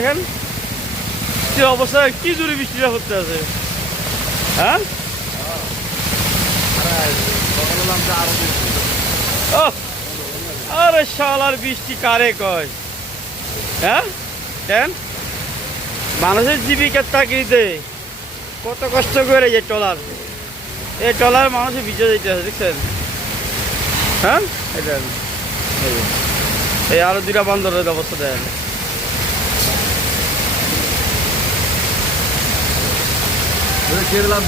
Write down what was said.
দেখেন কি অবস্থা, কি জোরে বৃষ্টিটা হতে আছে। হ্যাঁ ও আরে শালার বৃষ্টি কারে কয়। হ্যাঁ কেন মানুষের জীবিকার চাকরিতে কত কষ্ট করে এই ট্রলার মানুষের ভিজে যেতে আছে দেখছেন। হ্যাঁ এটা এই আরো দুটা বন্দরের ব্যবস্থা দেন। কেরলা